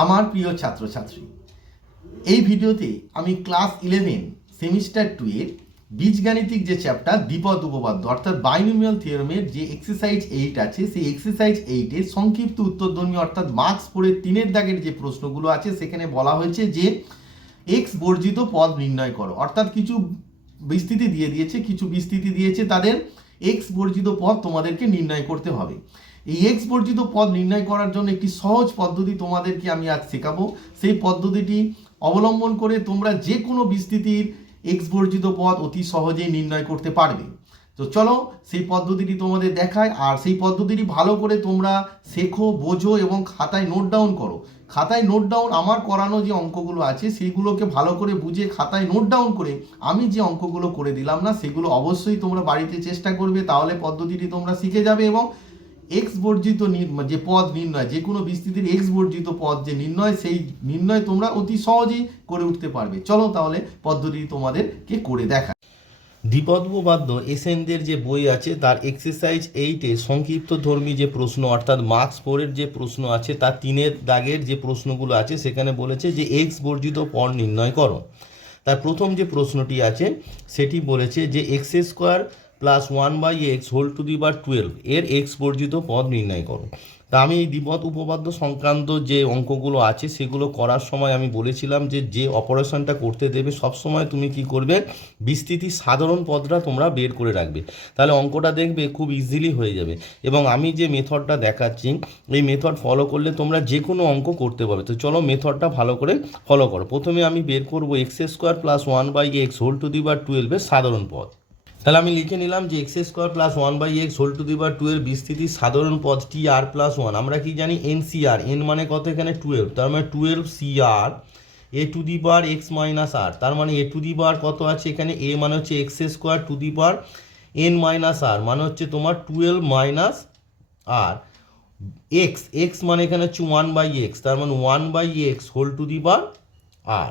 আমার প্রিয় ছাত্রছাত্রী, এই ভিডিওতে আমি ক্লাস ইলেভেন সেমিস্টার টু এর বীজগাণিতিক যে চ্যাপ্টার দ্বিপদ উপপাদ্য, অর্থাৎ বাইনোমিয়াল থিওরমের যে এক্সারসাইজ এইট আছে, সেই এক্সারসাইজ এইটে সংক্ষিপ্ত উত্তরধর্মী, অর্থাৎ মার্কস পড়ে তিনের দাগের যে প্রশ্নগুলো আছে, সেখানে বলা হয়েছে যে এক্স বর্জিত পদ নির্ণয় করো। অর্থাৎ কিছু বিস্তৃতি দিয়ে দিয়েছে, কিছু বিস্তৃতি দিয়েছে, তাদের এক্স বর্জিত পদ তোমাদেরকে নির্ণয় করতে হবে। এই এক্স বর্জিত পদ নির্ণয় করার জন্য একটি সহজ পদ্ধতি তোমাদেরকে আমি আজ শেখাবো। সেই পদ্ধতিটি অবলম্বন করে তোমরা যে কোনো বিস্তৃতির এক্স বর্জিত পদ অতি সহজেই নির্ণয় করতে পারবে। তো চলো সেই পদ্ধতিটি তোমাদের দেখায় আর সেই পদ্ধতিটি ভালো করে তোমরা শেখো, বোঝো এবং খাতায় নোট ডাউন করো। খাতায় নোট ডাউন আমার করানো যে অঙ্কগুলো আছে সেইগুলোকে ভালো করে বুঝে খাতায় নোট ডাউন করে আমি যে অঙ্কগুলো করে দিলাম না, সেগুলো অবশ্যই তোমরা বাড়িতে চেষ্টা করবে, তাহলে পদ্ধতিটি তোমরা শিখে যাবে এবং এক্স বর্জিত নির- যে পদ নির্ণয়, যে কোনো বিস্তৃতির এক্স বর্জিত পদ যে নির্ণয়, সেই নির্ণয় তোমরা অতি সহজেই করে উঠতে পারবে। চলো তাহলে পদ্ধতিটি তোমাদেরকে করে দেখা দ্বিপদ উপপাদ্য এসেনদের যে বই আছে, তার এক্সারসাইজ এইটে সংক্ষিপ্ত ধর্মী যে প্রশ্ন, অর্থাৎ মার্কস ফোরের যে প্রশ্ন আছে, তার তিনের দাগের যে প্রশ্নগুলো আছে, সেখানে বলেছে যে এক্স বর্জিত পদ নির্ণয় করো। তার প্রথম যে প্রশ্নটি আছে, সেটি বলেছে যে x square plus one by x whole to the power twelve এর এক্স বর্জিত পদ নির্ণয় করো। তা আমি এই দ্বিপদ উপপাদ্য সংক্রান্ত যে অঙ্কগুলো আছে, সেগুলো করার সময় আমি বলেছিলাম যে যে অপারেশনটা করতে দেবে, সব সময় তুমি কি করবে? বিস্তৃতি সাধারণ পদটা তোমরা বের করে রাখবে। তাহলে অঙ্কটা দেখবে খুব ইজিলি হয়ে যাবে। এবং আমি যে মেথডটা দেখাচ্ছি, এই মেথড ফলো করলে তোমরা যে কোনো অঙ্ক করতে পারবে। তো চলো মেথডটা ভালো করে ফলো করো। প্রথমে আমি বের করব x square plus one by x whole to the power টুয়েলভের সাধারণ পদ। তাহলে আমি লিখে নিলাম যে x square plus one by x whole to the power twelve বিস্তৃতির সাধারণ পদ টি আর প্লাস ওয়ান। আমরা কি জানি? এন সি আর এন মানে কত এখানে? টুয়েলভ তার মানে twelve C r a to the power x minus r তার মানে এ টু দি বার কত আছে এখানে? এ মানে হচ্ছে x square to the power n minus r মানে হচ্ছে তোমার twelve minus r x x মানে এখানে হচ্ছে ওয়ান বাই এক্স তার মানে one by x whole to the power r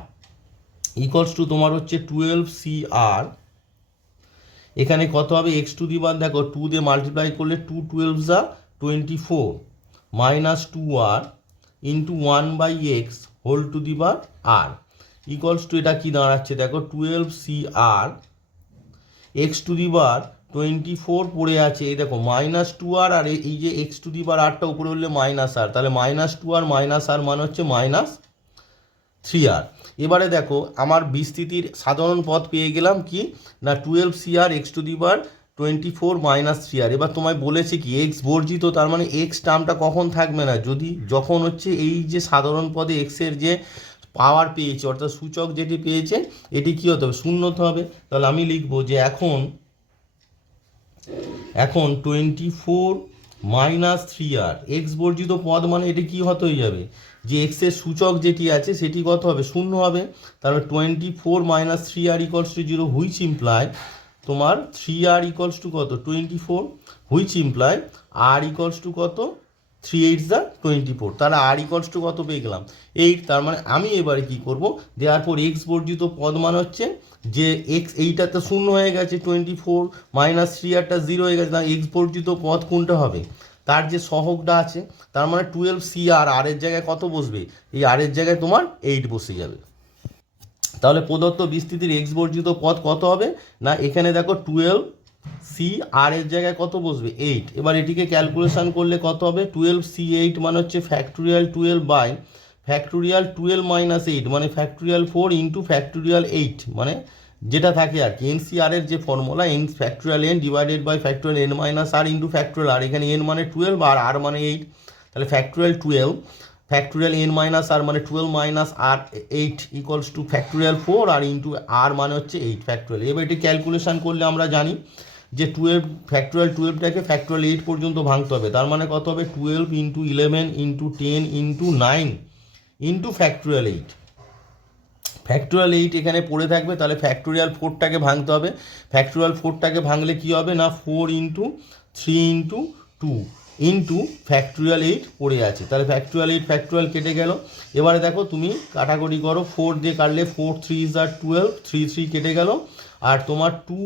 equals to তোমার হচ্ছে টুয়েলভ সি আর এখানে কত হবে? এক্স টু দি বার দেখো টু দিয়ে মাল্টিপ্লাই করলে টু টুয়েলভ যা twenty four minus two r into one by x whole to the power r equals to এটা কি দাঁড়াচ্ছে? দেখো twelve C r x to the power twenty four পড়ে আছে। এই দেখো মাইনাস টু আর আর এই- যে এক্স টু দি বার আরটা উপরে উঠলে মাইনাস আর তাহলে minus two r minus r মানে হচ্ছে মাইনাস থ্রি আর এবারে দেখো, আমার বিস্তৃতির সাধারণ পদ পেয়ে গেলাম কি? না twelve C r x to the power twenty four minus three r এবার তোমায় বলেছে কি এক্স বর্জিত, তার মানে এক্স টার্মটা কখন থাকবে না? যদি, যখন হচ্ছে এই যে সাধারণ পদে এক্সের যে পাওয়ার পেয়েছে, অর্থাৎ সূচক যেটি পেয়েছে, এটি কী হতে হবে? শূন্য হতে হবে। তাহলে আমি লিখব যে এখন এখন twenty four minus three r x বর্জিত পদ মানে এটি কী হতে হয়ে যাবে? যে এক্সের সূচক যেটি আছে সেটি কত হবে? শূন্য হবে। তারপরে twenty four minus three r equals to zero which imply তোমার থ্রি আর ইকলস টু কত? Twenty four which imply r equals to কত? Three eight the twenty four তাহলে আর ইকলস টু কত পেয়ে গেলাম? এইট তার মানে আমি এবারে কি করব? দেওয়ার পর এক্স বর্জিত পদ মানে হচ্ছে যে এক্স এইটা তো শূন্য হয়ে গেছে টোয়েন্টি ফোর মাইনাস থ্রি আরটা জিরো হয়ে গেছে না এক্স বর্জিত পদ কোনটা হবে? তার যে সহগটা আছে, তার মানে টুয়েলভ সি আর আর এর জায়গায় কত বসবে? এই আর এর জায়গায় তোমার এইট বসে যাবে। তাহলে প্রদত্ত বিস্তৃতির এক্স বর্জিত পদ কত হবে? না, এখানে দেখো টুয়েলভ সি আর এর জায়গায় কত বসবে? এইট এবার এটিকে ক্যালকুলেশন করলে কত হবে? টুয়েলভ সি এইট মানে হচ্ছে factorial twelve by factorial twelve minus eight মানে factorial four into factorial eight মানে যেটা থাকে আর কি এনসিআর এর যে formula n factorial n divided by factorial n minus r into factorial r এখানে এন মানে টুয়েলভ আর আর মানে এইট তাহলে factorial twelve factorial n minus r মানে twelve minus r eight equals to factorial four R into r মানে হচ্ছে eight factorial এবার এটি ক্যালকুলেশন করলে আমরা জানি যে টুয়েলভ ফ্যাক্টোরিয়াল টুয়েলভটাকে ফ্যাক্টোরিয়াল এইট পর্যন্ত ভাঙতে হবে, তার মানে কত হবে? Twelve into eleven into ten into nine into factorial eight factorial eight এখানে পড়ে থাকবে, তাহলে ফ্যাক্টোরিয়াল ফোরটাকে ভাঙতে হবে। ফ্যাক্টোরিয়াল ফোরটাকে ভাঙলে কী হবে না? Four into three into two into factorial eight পড়ে আছে। তাহলে ফ্যাক্টোরিয়াল এইট ফ্যাক্টোরিয়াল কেটে গেল। এবারে দেখো তুমি কাটাকুটি করো। ফোর দিয়ে কাটলে four three is are twelve three three কেটে গেল। আর তোমার টু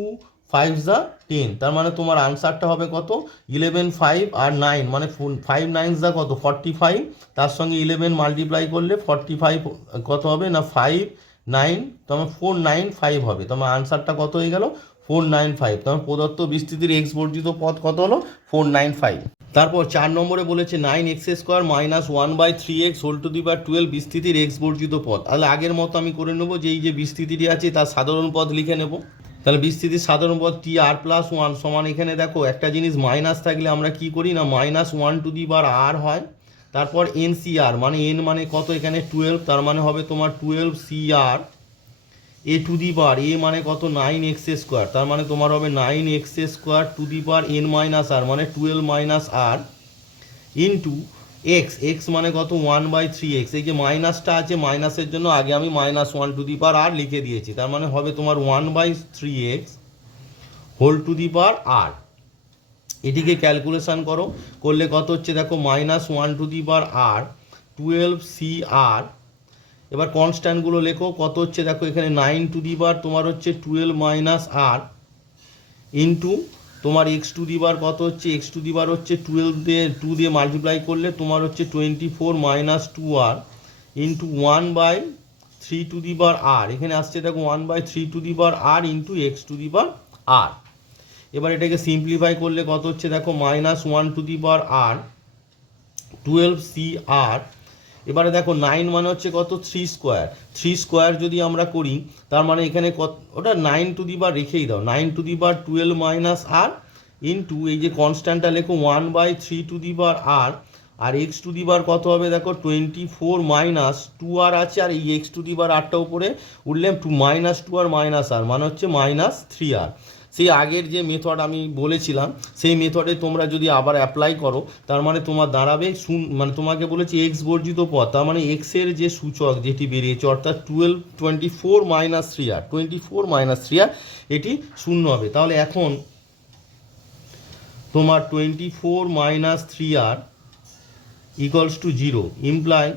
ফাইভ যা টেন তার মানে তোমার আনসারটা হবে কত? ইলেভেন ফাইভ আর নাইন মানে ফাইভ নাইন যা কত? ফর্টি ফাইভ তার সঙ্গে ইলেভেন মাল্টিপ্লাই করলে ফর্টি ফাইভ কত হবে? না ফাইভ নাইন তোমার ফোর নাইন ফাইভ হবে। তোমার আনসারটা কত হয়ে গেল? ফোর নাইন ফাইভ তোমার প্রদত্ত বিস্তৃতির এক্স বর্জিত পদ কত হলো? ফোর নাইন ফাইভ তারপর চার নম্বরে বলেছে nine x square minus one by three x whole to the power twelve বিস্তৃতির x বর্জিত পদ তাহলে আগের মতো আমি করে নেব যে এই যে বিস্তৃতিটি আছে, তার সাধারণ পদ লিখে নেব। তাহলে বিস্তৃতির সাধারণ পদ টি আর প্লাস ওয়ান সমান এখানে দেখো, একটা জিনিস মাইনাস থাকলে আমরা কি করি না minus one to the power r হয়। তারপর এন সি আর মানে এন মানে কত এখানে? টুয়েলভ তার মানে হবে তোমার twelve C r a to the power a মানে কত? নাইন এক্স স্কোয়ার তার মানে তোমার হবে nine x square to the power n minus r মানে twelve minus r into x x মানে কত? ওয়ান বাই থ্রি এক্স এই যে মাইনাসটা আছে, মাইনাসের জন্য আগে আমি minus one to the power r লিখে দিয়েছি। তার মানে হবে তোমার one by three x whole to the power r এটিকে ক্যালকুলেশান করো। করলে কত হচ্ছে? দেখো minus one to the power r twelve C r এবার কনস্ট্যান্টগুলো লেখো। কত হচ্ছে? দেখো, এখানে নাইন টু দি বার তোমার হচ্ছে টুয়েলভ মাইনাস আর ইন্টু তোমার এক্স টু দি বার কত হচ্ছে? এক্স টু দি বার হচ্ছে টুয়েলভ দিয়ে টু দিয়ে মাল্টিপ্লাই করলে তোমার হচ্ছে twenty four minus two r into one by three to the power r এখানে আসছে দেখো one by three to the power r into x to the power r এবার এটাকে সিম্পলিফাই করলে কত হচ্ছে? দেখো minus one to the power r twelve C r এবারে দেখো নাইন মানে হচ্ছে কত? থ্রি স্কোয়ার থ্রি স্কোয়ার যদি আমরা করি, তার মানে এখানে কত? ওটা নাইন টু দি বার রেখেই দাও। Nine to the power twelve minus r into এই যে কনস্ট্যান্টটা লেখো one by three to the power r R x to the power কত হবে দেখো? Twenty four minus two r আছে, আর এই এক্স টু দি বার আরটা উপরে উঠলে two minus two r minus r মানে হচ্ছে মাইনাস থ্রি আর সেই আগের যে মেথড আমি বলেছিলাম, সেই মেথডে তোমরা যদি আবার অ্যাপ্লাই করো, তার মানে তোমার দাঁড়াবে শুন মানে তোমাকে বলেছি এক্স বর্জিত পথ, তার মানে এক্সের যে সূচক যেটি বেরিয়েছে, অর্থাৎ twelve twenty four minus three r twenty four minus three r এটি শূন্য হবে। তাহলে এখন তোমার twenty four minus three r equals to zero imply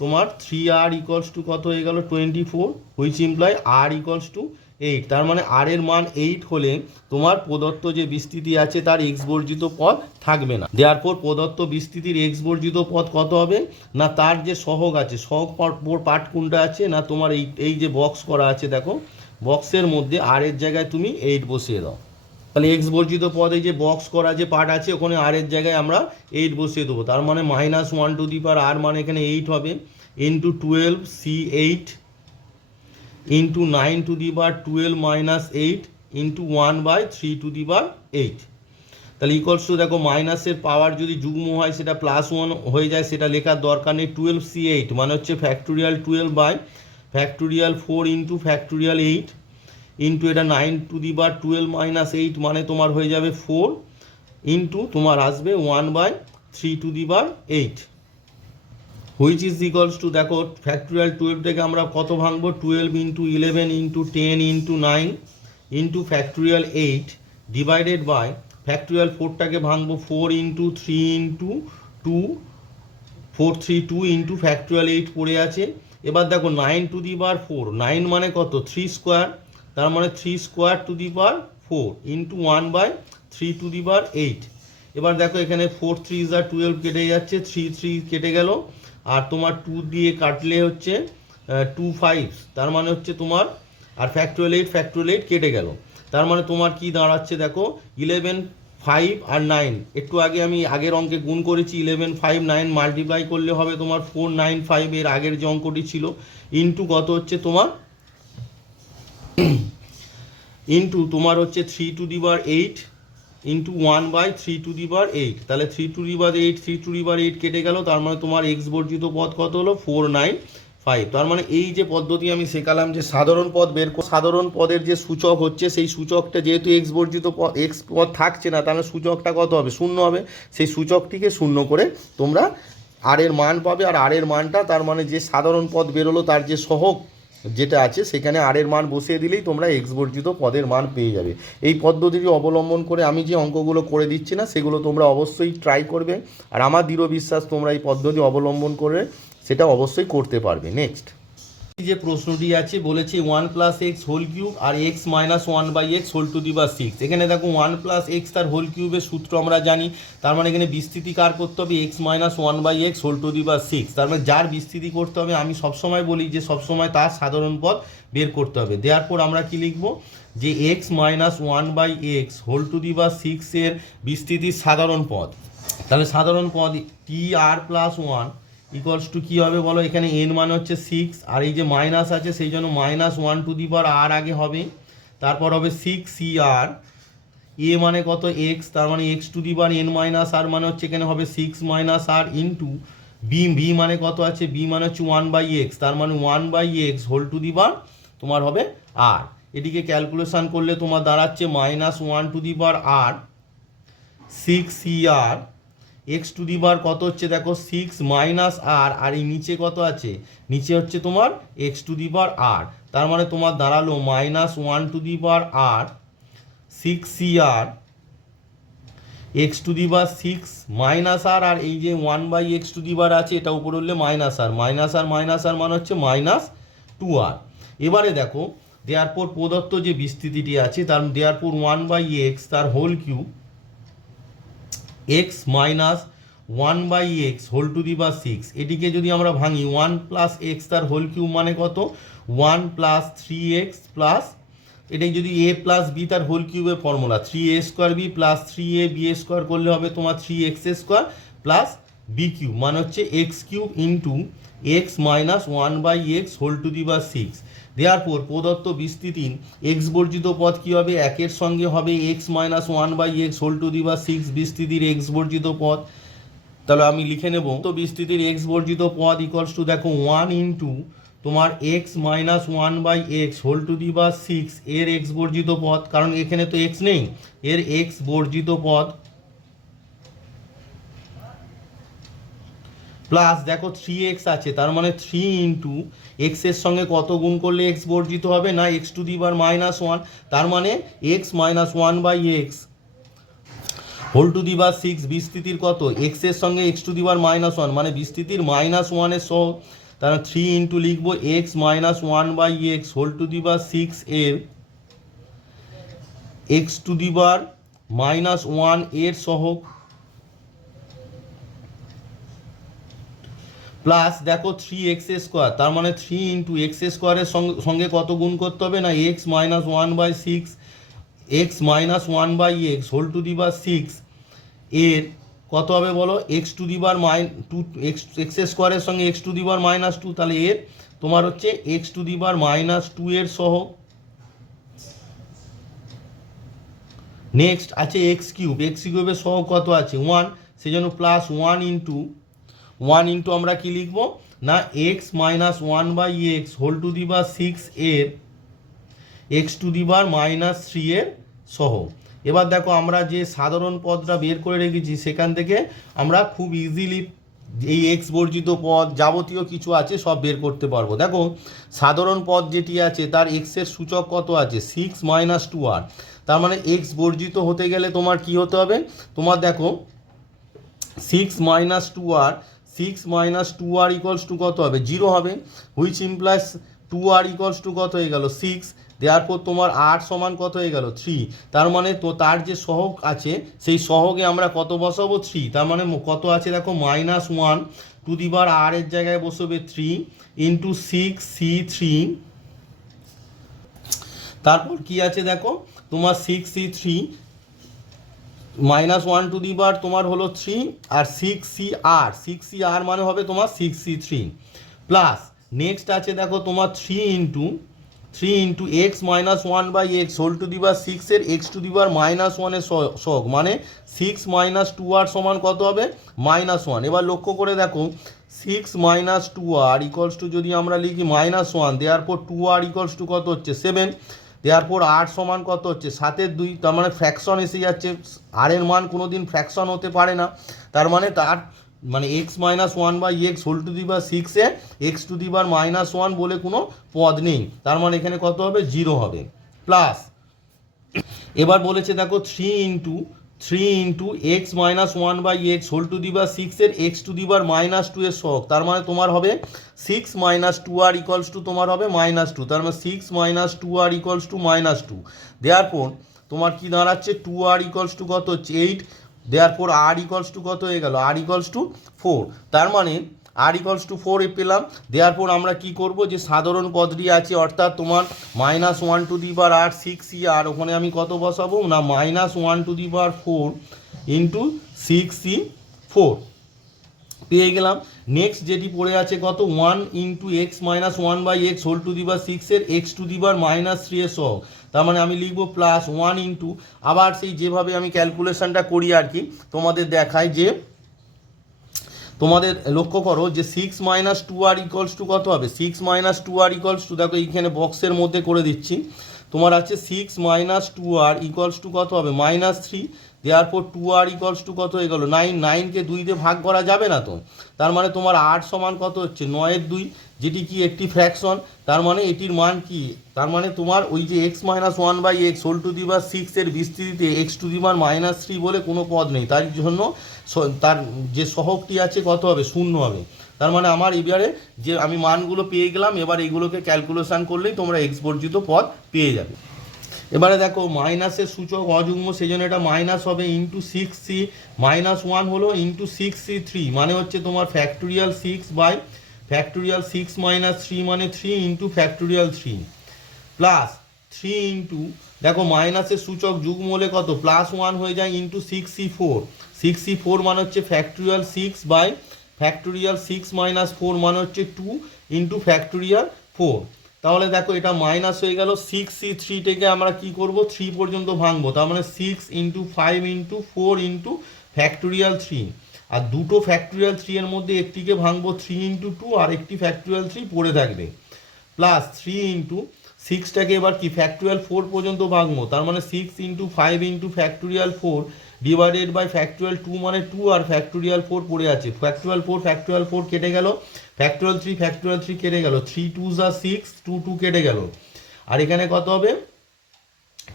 তোমার থ্রি আর ইকলস টু কত হয়ে গেল? Twenty four which imply r equals to eight তার মানে আর এর মান এইট হলে তোমার প্রদত্ত যে বিস্তৃতি আছে তার এক্স বর্জিত পদ থাকবে না। দেওয়ার পর প্রদত্ত বিস্তৃতির এক্স বর্জিত পদ কত হবে? না, তার যে সহগ আছে, সহগ পার্ট কোনটা আছে? না, তোমার এই এই যে বক্স করা আছে, দেখো বক্সের মধ্যে আর এর জায়গায় তুমি এইট বসিয়ে দাও। তাহলে এক্স বর্জিত পদে যে বক্স করা যে পার্ট আছে, ওখানে আর এর জায়গায় আমরা এইট বসিয়ে দেবো। তার মানে minus one to the power r মানে এখানে এইট হবে। Into twelve C eight into nine to the power twelve minus eight into one by three to the power eight তাহলে ইকলস টু দেখো মাইনাসের পাওয়ার যদি যুগ্ম হয়, সেটা প্লাস ওয়ান হয়ে যায়, সেটা লেখার দরকার নেই টুয়েলভ সি এইট মানে হচ্ছে factorial twelve by factorial four into factorial eight into এটা nine to the power twelve minus eight মানে তোমার হয়ে যাবে ফোর ইন্টু তোমার আসবে one by three to the power eight which is equals to দেখো ফ্যাক্টোরিয়াল টুয়েলভটাকে আমরা কত ভাঙবো? Twelve into eleven into ten into nine into factorial eight divided by factorial ফোরটাকে ভাঙবো four into three into two four three two into factorial eight পড়ে আছে। এবার দেখো nine to the power four nine মানে কত? থ্রি স্কোয়ার তার মানে three square to the power four into one by three to the power eight এবার দেখো, এখানে ফোর থ্রি যা টুয়েলভ কেটে যাচ্ছে থ্রি থ্রি কেটে গেল। আর তোমার টু দিয়ে কাটলে হচ্ছে টু ফাইভ তার মানে হচ্ছে তোমার, আর ফ্যাক্টোরিয়াল এইট ফ্যাক্টোরিয়াল এইট কেটে গেল। তার মানে তোমার কি দাঁড়াচ্ছে দেখো ইলেভেন ফাইভ আর নাইন একটু আগে আমি আগের অঙ্কে গুণ করেছি ইলেভেন ফাইভ নাইন মাল্টিপ্লাই করলে হবে তোমার ফোর নাইন ফাইভ এর আগের যে অঙ্কটি ছিল ইন্টু কত হচ্ছে তোমার? ইন্টু তোমার হচ্ছে three to the power eight into one by three to the power eight তাহলে three to the power eight three to the power eight কেটে গেল, তার মানে তোমার এক্স বর্জিত পদ কত হলো? ফোর নাইন ফাইভ তার মানে এই যে পদ্ধতি আমি শেখালাম যে সাধারণ পদ বের কর সাধারণ পদের যে সূচক হচ্ছে, সেই সূচকটা যেহেতু এক্স বর্জিত পদ এক্স পদ থাকছে না, তাহলে সূচকটা কত হবে? শূন্য হবে। সেই সূচকটিকে শূন্য করে তোমরা আর এর মান পাবে, আর আর এর মানটা তার মানে যে সাধারণ পদ বেরোলো, তার যে সহগ যেটা আছে, সেখানে আরের মান বসিয়ে দিলেই তোমরা এক্স বর্জিত পদের মান পেয়ে যাবে। এই পদ্ধতিটি অবলম্বন করে আমি যে অঙ্কগুলো করে দিচ্ছি না, সেগুলো তোমরা অবশ্যই ট্রাই করবে। আর আমার দৃঢ় বিশ্বাস তোমরা এই পদ্ধতি অবলম্বন করে সেটা অবশ্যই করতে পারবে। নেক্সট যে প্রশ্নটি আছে, বলেছে one plus x whole cube R x minus one by x whole to the power six এখানে দেখো ওয়ান প্লাস এক্স তার হোল কিউবের সূত্র আমরা জানি, তার মানে এখানে বিস্তৃতি কার করতে হবে? X minus one by X whole to the power six তার মানে যার বিস্তৃতি করতে হবে, আমি সবসময় বলি যে সবসময় তার সাধারণ পদ বের করতে হবে। দেওয়ার পর আমরা কি লিখব? যে X minus one by X whole to the power সিক্সের বিস্তৃতির সাধারণ পদ। তাহলে সাধারণ পদ টি R plus one equals to কী হবে বলো? এখানে এন মানে হচ্ছে সিক্স আর এই যে মাইনাস আছে, সেই জন্য minus one to the power R আগে হবে। তারপর হবে সিক্স সি আর এ মানে কত? এক্স তার মানে X to the power N minus R মানে হচ্ছে এখানে হবে সিক্স মাইনাস আর ইন্টু বি ভি মানে কত আছে? বি মানে হচ্ছে ওয়ান বাই এক্স তার মানে one by X whole to the power তোমার হবে আর এটিকে ক্যালকুলেশান করলে তোমার দাঁড়াচ্ছে minus one to the power R six C R X to the power কত হচ্ছে দেখো সিক্স মাইনাস আর আর এই নিচে কত আছে? নিচে হচ্ছে তোমার এক্স টু দি বার আর তার মানে তোমার দাঁড়াল minus one to the power R six C R X to the power six minus R আর এই যে one by X to the power আছে, এটা উপরে উঠলে minus R minus R minus R মানে হচ্ছে মাইনাস টু আর এবারে দেখো দেয়ার পর প্রদত্ত যে বিস্তৃতিটি আছে, তার দেয়ার পর ওয়ান বাই এক্স তার whole cube X minus one by X whole to the power six এটিকে যদি আমরা ভাঙি ওয়ান প্লাস এক্স তার হোল কিউব মানে কত? One plus three X plus এটাই যদি এ প্লাস বি তার হোল কিউবের formula three A square B plus three A B A square করলে হবে তোমার three X A square plus B cube মানে হচ্ছে X cube into X minus one by X whole to the power six দেওয়ার পর প্রদত্ত বিস্তৃতি x বর্জিত পদ কী হবে? একের সঙ্গে হবে X minus one by X whole to the power six বিস্তৃতির x বর্জিত পদ তাহলে আমি লিখে নেব, তো বিস্তৃতির এক্স বর্জিত পদ ইকলস টু দেখো ওয়ান ইন্টু তোমার X minus one by X whole to the power six এর এক্স বর্জিত পদ কারণ এখানে তো এক্স নেই, এর এক্স বর্জিত পদ প্লাস দেখো থ্রি এক্স আছে, তার মানে থ্রি ইন্টু এক্সের সঙ্গে কত গুণ করলে এক্স বর্জিত হবে? না X to the power minus one তার মানে X minus one by X whole to the power six বিস্তৃতির কত? এক্সের সঙ্গে X to the power minus one মানে বিস্তৃতির মাইনাস ওয়ানের সহ, তার থ্রি ইন্টু লিখব X minus one by X whole to the power six এর X to the power minus ওয়ানের সহ প্লাস দেখো থ্রি এক্স স্কোয়ার তার মানে থ্রি ইন্টু এক্স স্কোয়ারের সঙ্গে কত গুণ করতে হবে না? X minus one by six X minus one by X whole to the power six এর কত হবে বলো? X to the power minus two X X স্কোয়ারের সঙ্গে X to the power minus two তাহলে এর তোমার হচ্ছে X to the power minus two এর সহ। নেক্সট আছে এক্স কিউব এক্স কিউবের সহ কত আছে? ওয়ান সেজন্য plus one into one into আমরা কি লিখব? না X minus one by X whole to the power six এর X to the power minus three এর সহ। এবার দেখো, আমরা যে সাধারণ পদটা বের করে রেখেছি সেখান থেকে আমরা খুব ইজিলি এই এক্স বর্জিত পদ যাবতীয় কিছু আছে সব বের করতে পারব। দেখো, সাধারণ পদ যেটি আছে তার এক্সের সূচক কত আছে? সিক্স মাইনাস টু আর তার মানে এক্স বর্জিত হতে গেলে তোমার কি হতে হবে? তোমার দেখো six minus two R six minus two R equals to কত হবে? জিরো হবে which implies two R equals to কত হয়ে গেল? সিক্স দেওয়ার পর তোমার আর সমান কত হয়ে গেল? থ্রি তার মানে তো তার যে সহগ আছে, সেই সহগে আমরা কত বসাবো? থ্রি তার মানে কত আছে দেখো? Minus one to the power R এর জায়গায় বসবে three into six C three তারপর কি আছে দেখো? তোমার six C three minus one to the power তোমার হলো three R six C R six C R মানে হবে তোমার six C three plus next আছে দেখো তোমার three into three into X minus one by X whole to the power সিক্সের X to the power minus ওয়ানের শখ মানে সিক্স মাইনাস টু আর সমান কত হবে? মাইনাস ওয়ান এবার লক্ষ্য করে দেখো six minus two R equals to যদি আমরা লিখি মাইনাস ওয়ান দেওয়ার পর টু আর ইকলস টু কত হচ্ছে? সেভেন দেওয়ার পর আর সমান কত হচ্ছে? সাতের দুই, তার মানে ফ্র্যাকশন এসে যাচ্ছে। আরের মান কোনো দিন ফ্র্যাকশন হতে পারে না। তার মানে তার মানে X minus one by X whole to the power সিক্সে X to the power minus one বলে কোনো পদ নেই। তার মানে এখানে কত হবে? জিরো হবে। প্লাস এবার বলেছে দেখো three into three into X minus one by X whole to the power সিক্সের X to the power minus two এর শখ তার মানে তোমার হবে six minus two R equals to তোমার হবে মাইনাস টু তার মানে six minus two R equals to minus two দেওয়ার পর তোমার কি দাঁড়াচ্ছে? টু আর ইকলস টু কত হচ্ছে? এইট দেওয়ার পর আর ইকলস টু কত হয়ে গেল? আর ইকলস টু ফোর তার মানে আর ইকলস টু ফোর পেলাম। দেওয়ার পর আমরা কি করব? যে সাধারণ পদটি আছে, অর্থাৎ তোমার minus one to the power R six ই আর ওখানে আমি কত বসাবো? না minus one to the power four into six E four পেয়ে গেলাম। নেক্সট যেটি পড়ে আছে কত? One into X minus one by X whole to the power সিক্সের X to the power minus three এর সহ তার মানে আমি লিখব প্লাস ওয়ান ইন্টু আবার সেই যেভাবে আমি ক্যালকুলেশনটা করি আর কি, তোমাদের দেখায় যে তোমাদের লক্ষ্য করো যে six minus two R equals to কত হবে? Six minus two R equals to দেখো এইখানে বক্সের মধ্যে করে দিচ্ছি। তোমার আছে six minus two R equals to কত হবে? মাইনাস থ্রি দেওয়ার পর টু আর ইকলস টু কত হয়ে গেলো? নাইন নাইনকে দুইতে ভাগ করা যাবে না তো। তার মানে তোমার আট সমান কত হচ্ছে? নয়ের দুই, যেটি কি একটি ফ্র্যাকশন তার মানে এটির মান কি? তার মানে তোমার ওই যে X minus one by X whole to the power সিক্সের বিস্তৃতিতে X to the power minus three বলে কোনো পদ নেই। তার জন্য তার যে সহগটি আছে কত হবে? শূন্য হবে। তার মানে আমার এবারে যে আমি মানগুলো পেয়ে গেলাম, এবার এগুলোকে ক্যালকুলেশান করলেই তোমরা এক্স বর্জিত পদ পেয়ে যাবে। এবারে দেখো মাইনাসের সূচক অযুগ্ম সেই জন্য এটা মাইনাস হবে into six C minus one হলো ইন্টু সিক্স সি থ্রি মানে হচ্ছে তোমার factorial six by factorial six minus three মানে three into factorial three plus three into দেখো মাইনাসের সূচক যুগ্ম হলে কত? প্লাস ওয়ান হয়ে যায় into six C four six C four মানে হচ্ছে factorial six by factorial six minus four মানে হচ্ছে টু ইন্টু ফ্যাক্টোরিয়াল ফোর তাহলে দেখো এটা মাইনাস হয়ে গেল সিক্স সি থেকে আমরা কি করব? থ্রি পর্যন্ত ভাঙবো। তার মানে six into five into four into factorial three আর দুটো ফ্যাক্টোরিয়াল থ্রি এর মধ্যে একটিকে ভাঙবো থ্রি ইন্টু টু আর একটি ফ্যাক্টোরিয়াল থ্রি পড়ে থাকবে। প্লাস থ্রি ইন্টু সিক্সটাকে এবার কি? ফ্যাক্টোরিয়াল ফোর পর্যন্ত ভাঙবো। তার মানে six into five into factorial four divided by factorial two মানে টু আর ফ্যাক্টোরিয়াল ফোর পড়ে আছে। ফ্যাক্টোরিয়াল ফোর ফ্যাক্টোরিয়াল ফোর কেটে গেল। ফ্যাক্টোরিয়াল থ্রি ফ্যাক্টোরিয়াল থ্রি কেটে গেল। থ্রি টু যা সিক্স টু টু কেটে গেল। আর এখানে কত হবে?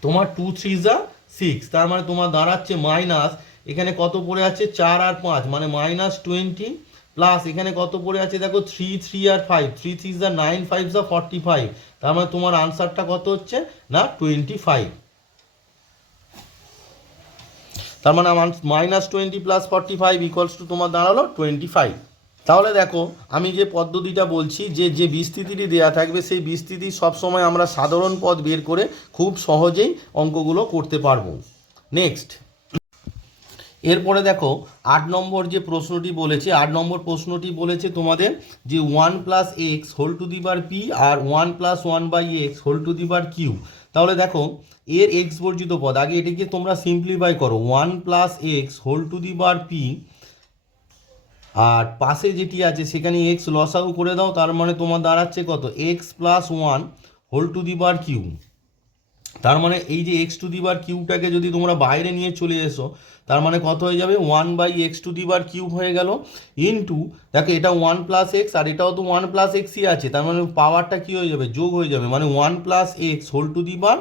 তোমার টু থ্রি যা সিক্স তার মানে তোমার দাঁড়াচ্ছে মাইনাস এখানে কত পড়ে আছে? চার আর পাঁচ। মানে মাইনাস টোয়েন্টি প্লাস এখানে কত পড়ে আছে? দেখো থ্রি থ্রি আর ফাইভ থ্রি থ্রি যা নাইন ফাইভ যা ফর্টি ফাইভ তার মানে তোমার আনসারটা কত হচ্ছে? না টোয়েন্টি ফাইভ তার মানে minus twenty plus forty five equals to তোমার দাঁড়াল টোয়েন্টি ফাইভ তাহলে দেখো, আমি যে পদ্ধতিটা বলছি, যে যে বিস্তৃতিটি দেওয়া থাকবে, সেই বিস্তৃতি সবসময় আমরা সাধারণ পদ বের করে খুব সহজেই অঙ্কগুলো করতে পারব। নেক্সট এরপরে দেখো, আট নম্বর যে প্রশ্নটি বলেছে, আট নম্বর প্রশ্নটি বলেছে তোমাদের যে one plus X whole to the power P R one plus one by X whole to the power Q তাহলে দেখো, এর এক্স বর্জিত পদ, আগে এটিকে তোমরা সিম্পলিফাই করো one plus X whole to the power P আর পাশে যেটি আছে, সেখানে এক্স লসাগু করে দাও, তার মানে তোমার দাঁড়াচ্ছে কত? X plus one whole to the power Q তার মানে এই যে এক্স টু দি বার কিউটাকে যদি তোমরা বাইরে নিয়ে চলে এসো, তার মানে কত হয়ে যাবে? One by X to the power cube হয়ে গেল ইন্টু দেখো এটা ওয়ান প্লাস এক্স আর এটাও তো ওয়ান প্লাস এক্সই আছে, তার মানে পাওয়ারটা কী হয়ে যাবে? যোগ হয়ে যাবে মানে one plus X whole to the power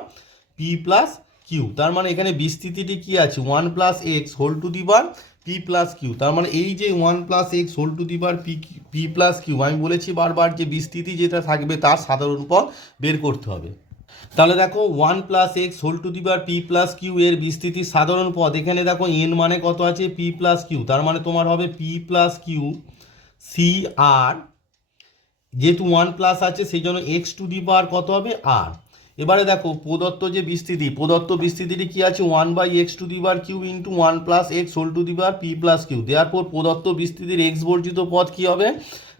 P plus Q তার মানে এখানে বিস্তৃতিটি কি আছে? One plus X whole to the power P plus Q তার মানে এই যে one plus X whole to the power P P plus Q আমি বলেছি বারবার যে বিস্তৃতি যেটা থাকবে তার সাধারণ পথ বের করতে হবে। তাহলে দেখো one plus X whole to the power P plus Q এর বিস্তৃতির সাধারণ পদ এখানে দেখো এন মানে কত আছে? পি প্লাস কিউ তার মানে তোমার হবে P plus Q C R যেহেতু ওয়ান প্লাস আছে, সেই জন্য এক্স টু দি বার কত হবে? আর এবারে দেখো, প্রদত্ত যে বিস্তৃতি, প্রদত্ত বিস্তৃতিটি কি আছে? One by X to the power Q into one plus X whole to the power P plus Q দেওয়ার পর প্রদত্ত বিস্তৃতির এক্স বর্জিত পদ কি হবে?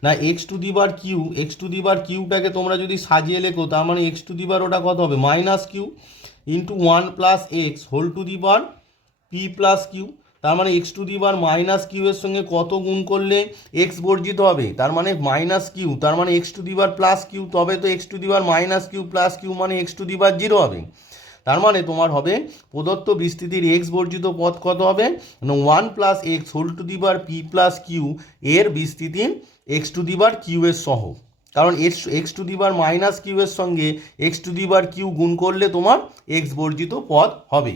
না X to the power Q X to the power কিউটাকে তোমরা যদি সাজিয়ে লেখো, তার মানে এক্স টু দি বার ওটা কত হবে? Minus Q into one plus X whole to the power P plus Q তার মানে X to the power minus Q এর সঙ্গে কত গুণ করলে এক্স বর্জিত হবে? তার মানে মাইনাস কিউ তার মানে X to the power plus Q তবে তো X to the power minus Q plus Q মানে X to the power zero হবে। তার মানে তোমার হবে প্রদত্ত বিস্তৃতির এক্স বর্জিত পথ কত হবে? One plus X whole to the power P plus Q এর বিস্তৃতি X to the power Q এর সহ। কারণ X X to the power minus Q এর সঙ্গে X to the power Q গুণ করলে তোমার এক্স বর্জিত পদ হবে।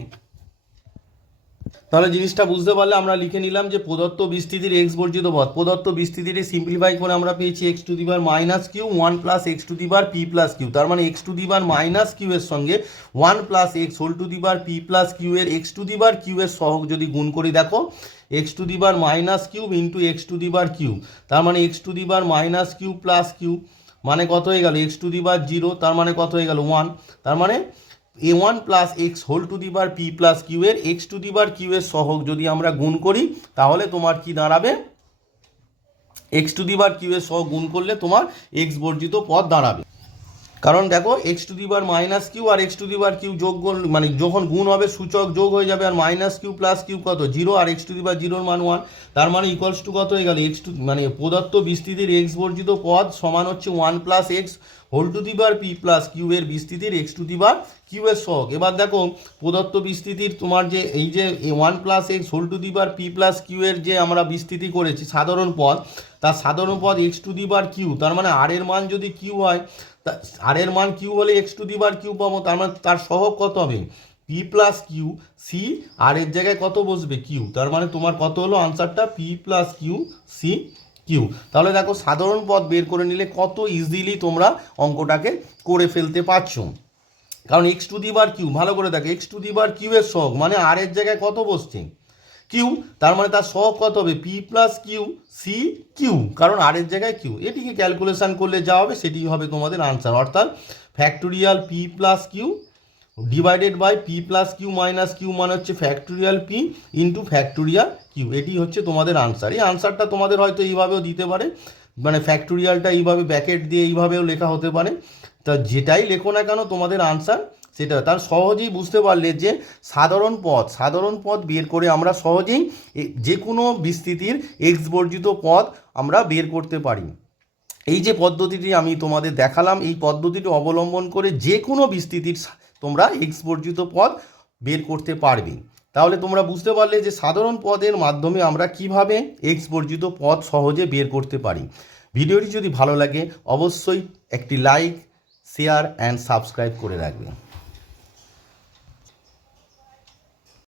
তাহলে জিনিসটা বুঝতে পারলে আমরা লিখে নিলাম যে প্রদত্ত বিস্তৃতির এক্স বর্জিত পথ। প্রদত্ত বিস্তৃতিটি সিম্পলিফাই করে আমরা পেয়েছি x to the power minus q one plus x to the power p plus q তার মানে x to the power minus q এর সঙ্গে one plus x whole to the power p plus q এর x to the power q এর সহগ যদি গুণ করি দেখো x to the power minus cube into x to the power q তার মানে x to the power minus q plus q মানে কত হয়ে গেল? এক্স টু দিবার জিরো তার মানে কত হয়ে গেল? ওয়ান তার মানে এ one plus x whole to the power p plus q এর x to the power q এর সহগ যদি আমরা গুণ করি, তাহলে তোমার কি দাঁড়াবে? এক্স টু দিবার কিউ এর সহ গুণ করলে তোমার এক্স বর্জিত পদ দাঁড়াবে। কারণ দেখো x to the power minus q R x to the power q যোগ মানে যখন গুণ হবে, সূচক যোগ হয়ে যাবে, আর মাইনাস কিউ প্লাস কিউ কত? জিরো আর এক্স টু দিবার জিরোর মান ওয়ান তার মানে ইকুয়ালস টু কত হয়ে গেল? এক্স টু মানে প্রদত্ত বিস্তৃতির এক্স বর্জিত পদ সমান হচ্ছে one plus x whole to the power p plus q এর বিস্তৃতির, x to the power q এর সহগ। এবার দেখো, প্রদত্ত বিস্তৃতির তোমার যে, এই যে one plus x, whole to the power p plus q এর যে আমরা বিস্তৃতি করেছি, সাধারণ পদ, তার সাধারণ পদ এক্স টু দিবার কিউ, তার মানে আর এর মান যদি কিউ হয়, তা আর এর মান কিউ হলে এক্স টু দিবার কিউ পাবো, তার মানে তার সহগ কত হবে? P plus q, C, r এর জায়গায় কত বসবে? কিউ, তার মানে তোমার কত হলো? আনসারটা p plus q, C q. তাহলে দেখো সাধারণ পথ বের করে নিলে কত ইজিলি তোমরা অঙ্কটাকে করে ফেলতে পারছ। কারণ এক্স টু দিবার কিউ, ভালো করে দেখো এক্স টু দিবার কিউ এর সহগ মানে আর এর জায়গায় কত বসছে? কিউ, তার মানে তার সহগ কত হবে? P plus q C q কারণ আর এর জায়গায় কিউ এটিকে ক্যালকুলেশন করলে যা হবে সেটি হবে তোমাদের আনসার অর্থাৎ factorial p plus q divided by p plus q minus q মানে হচ্ছে factorial p into factorial q এটি হচ্ছে তোমাদের আনসার এই আনসারটা তোমাদের হয়তো এইভাবেও দিতে পারে। মানে ফ্যাক্টোরিয়ালটা এইভাবে ব্যাকেট দিয়ে এইভাবেও লেখা হতে পারে। তা যেটাই লেখো না কেন তোমাদের আনসার সেটা তার সহজেই বুঝতে পারলে যে সাধারণ পথ সাধারণ পথ বের করে আমরা সহজেই যে কোনো বিস্তৃতির এক্স বর্জিত পদ আমরা বের করতে পারি। এই যে পদ্ধতিটি আমি তোমাদের দেখালাম, এই পদ্ধতিটি অবলম্বন করে যে কোনো বিস্তৃতির তোমরা এক্স বর্জিত পদ বের করতে পারবে। তাহলে তোমরা বুঝতে পারলে যে সাধারণ পদের মাধ্যমে আমরা কীভাবে এক্স বর্জিত পদ সহজে বের করতে পারি। ভিডিওটি যদি ভালো লাগে, অবশ্যই একটি লাইক, শেয়ার অ্যান্ড সাবস্ক্রাইব করে রাখবে